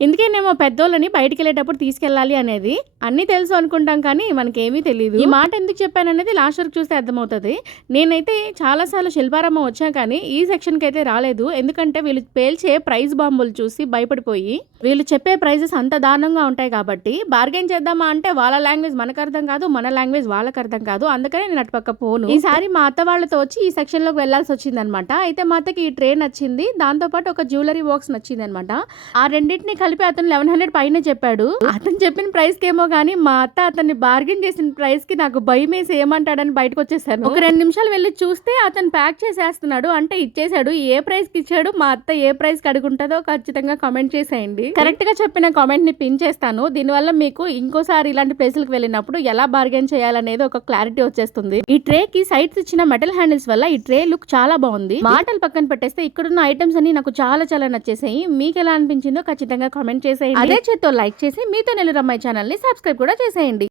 ఇందుకేనేమో పెద్దోళ్ళని బయటికెళ్ళేటప్పుడు తీసుకెళ్ళాలి అనేది. అన్నీ తెలుసు అనుకుంటాం కానీ మనకేమీ తెలీదు. ఈ మాట ఎందుకు చెప్పాననేది లాస్ట్ వరకు చూస్తే అర్థమవుతది. నేనైతే చాలా సార్లు శిల్పారామం వచ్చా కానీ ఈ సెక్షన్‌కి అయితే రాలేదు. ఎందుకంటే వీళ్ళు పేల్చే ప్రైజ్ బాంబులు చూసి భయపడిపోయి, వీళ్ళు చెప్పే ప్రైజెస్ అంత దారుణంగా ఉంటాయి కాబట్టి బార్గెయిన్ చేద్దామా అంటే వాళ్ళ లాంగ్వేజ్ మనకు అర్థం కాదు, మన లాంగ్వేజ్ వాళ్ళకి అర్థం కాదు. అందుకనే నేను అటుపక్క పోను. ఈసారి మా అత్త వాళ్ళతో వచ్చి ఈ సెక్షన్‌లోకి వెళ్ళాల్సి వచ్చిందనమాట. అయితే మా అత్తకి ఈ ట్రే నచ్చింది. దాంతోపాటు ఒక జ్యువెలరీ బాక్స్ నచ్చిందనమాట. ఆ రెండింటిని కలిపి అతను 1100 పైనే చెప్పాడు. అతను చెప్పిన ప్రైస్‌కి ఏమో కానీ మా అత్త అతన్ని బార్గెయిన్ చేసిన ప్రైస్‌కి నాకు భయమేసి ఏమంటాడని బయటకు వచ్చేసాను. ఒక 2 నిమిషాలు వెళ్ళి చూస్తే అతను ప్యాక్ చేసేస్తున్నాడు. అంటే ఇచ్చేసాడు. ఏ ప్రైస్‌కి ఇచ్చాడు, మా అత్త ఏ ప్రైస్‌కి అడుగుంటుందో ఖచ్చితంగా కామెంట్ చేసేయండి. కరెక్ట్ గా చెప్పిన కామెంట్ ని పిన్ చేస్తాను. దీనివల్ల మీకు ఇంకోసారి ఇలాంటి ప్లేసులకు వెళ్ళినప్పుడు ఎలా బార్గెన్ చేయాలనేది ఒక క్లారిటీ వచ్చేస్తుంది. ఈ ట్రే కి సైడ్స్ ఇచ్చిన మెటల్ హ్యాండిల్స్ వల్ల ఈ ట్రే లుక్ చాలా బాగుంది. మాటలు పక్కన పెట్టేస్తే ఇక్కడున్న ఐటమ్స్ అన్ని నాకు చాలా చాలా నచ్చేసాయి. మీకు ఎలా అనిపించిందో ఖచ్చితంగా కామెంట్ చేసేయండి. అదే చేత్తో లైక్ చేసి మీతో నెల్లూరు అమ్మాయి ఛానల్ ని సబ్స్క్రైబ్ కూడా చేసేయండి.